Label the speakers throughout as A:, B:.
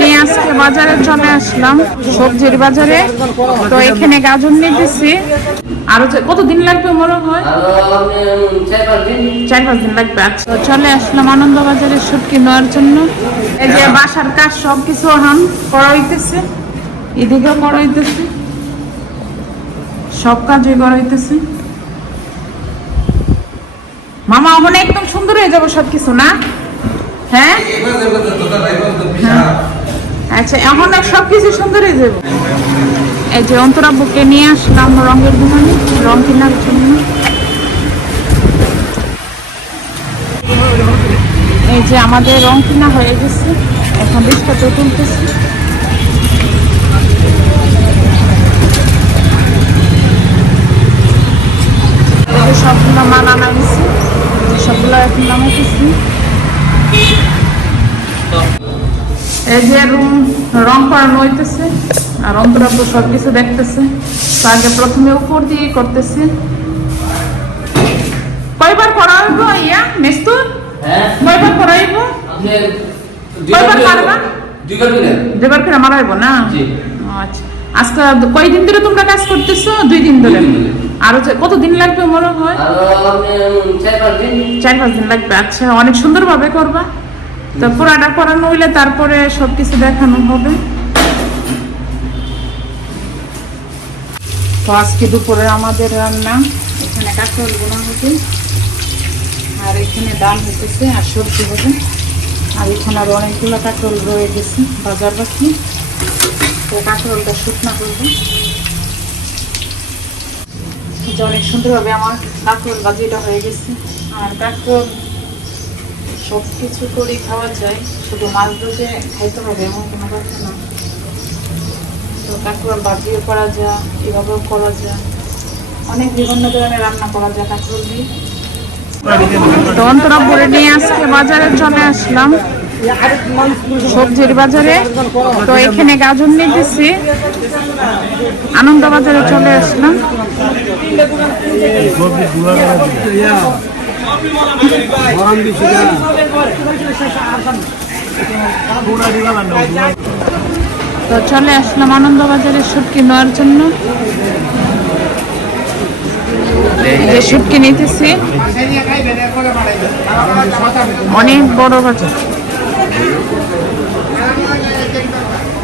A: নিয়ে আজকে বাজারে চলে আসলাম, সবজির বাজারে। তো এখানে নিতেছি। আরও কতদিন লাগবে মনে হয়? চার পাঁচ দিন লাগবে আচ্ছা। তো চলে আসলাম আনন্দ বাজারে নেওয়ার জন্য। এই যে বাসার কাজ সব কিছু হান করা হইতেছে। করা সব কাজই করা হইতেছে। মামা মনে একদম সুন্দর হয়ে যাব সবকিছু, না? হ্যাঁ? আচ্ছা এখন আর সবকিছু সুন্দর হয়ে যাবে এই যে অন্তরাব্বুকে নিয়ে আসলাম রঙের দোকানে রং কেনার জন্য এই যে আমাদের রং কিনা হয়ে গেছে। এখন রিক্সাতে তুলতেছি। সবগুলো মাল আনা গেছে সবগুলো এখন নামাইতেছি এই যে রুম রং করানো হইতেছে আর অন্তরাব্য সব কিছু দেখতেছে। তো আগে প্রথমে উপর দিয়ে করতেছে। কয়বার করা হইব ইয়া মেস্তুর কয়বার করা হইব কয়বার মারবা? দুবার করে। মারা হইব না? আচ্ছা। আজকে কয়দিন ধরে তোমরা কাজ করতেছো? দুই দিন ধরে। আরও যে- কতদিন লাগবে মনে হয়? চার পাঁচ দিন লাগবে আচ্ছা অনেক সুন্দর ভাবে করবা। তো পুরাটা করানো হইলে তারপরে সবকিছু দেখানো হবে। তো আজকে দুপুরে আমাদের রান্না, এখানে কাঁকরোল বোনা হবে আর এখানে ডাল হইতেছে আর সবজি হবে। আর এখানে আরও অনেকগুলো কাঁকরোল রয়ে গেছে, বাজার বাকি। তো কাঁকরোলটা শুকনা করব। যে অনেক সুন্দরভাবে আমার কাঁকরোল বাজিটা হয়ে গেছে। আর কাঁকরোল সব কিছু করেই খাওয়া যায়, শুধু মাছ দিয়ে খাইতে হবে এমন কোনো কথা না। তো কাঁকরোল বাজিও করা যায়, এভাবেও করা যায়। অনেক বিভিন্ন ধরনের রান্না করা যায় কাঁকরোল দিয়ে। তো অন্তরাপুরে নিয়ে আজকে বাজারে চলে আসলাম। সবজির বাজারে তো এখানে গাজর নিতেছি। আনন্দ বাজারে চলে আসলাম। তো চলে আসলাম আনন্দ বাজারে শুটকি নেওয়ার জন্য। যে শুটকি নিতেছি। অনেক বড় বাজার।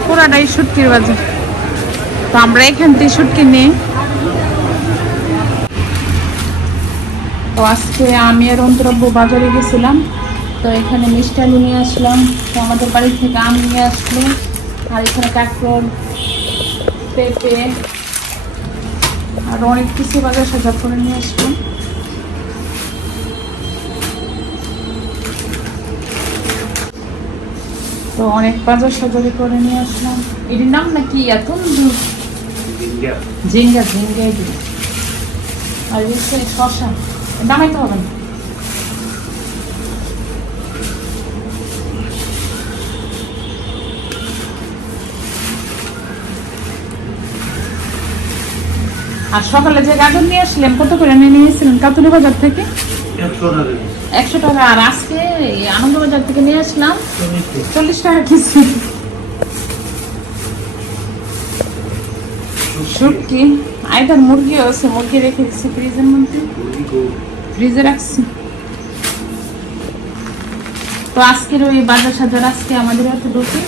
A: পুরাটাই শুটকির বাজার। তো আমরা এখান থেকে শুটকি নিই। তো আজকে আমি আর অন্তরব্য বাজারে গেছিলাম। তো এখানে মিষ্টি আলু নিয়ে আসলাম। তো আমাদের বাড়ি থেকে আম নিয়ে আসলো। আর এখানে কাঁকরোল, পেঁপে, আর অনেক কিছু বাজার সাজা করে নিয়ে আসলাম। তো অনেক বাজার সাজারি করে নিয়ে আসলাম। এটির নাম নাকি এত ঝিঙ্গা ঝিঙ্গা এটি। আর হচ্ছে শশা নামাইতে হবে না। আর সকালে যে গাজর নিয়ে আসলেন কত করে নিয়ে নিয়েছিলেন? কাতুরি বাজার থেকে? একশো টাকা আর আজকে আনন্দবাজার থেকে নিয়ে আসলাম। চল্লিশ টাকা কেজি। শুটকি আইটার মুরগিও আছে মুরগি রেখে দিচ্ছি ফ্রিজের মধ্যে। ফ্রিজে রাখছি। তো আজকের ওই বাজার সাজার আজকে আমাদের হাতে ঢুকে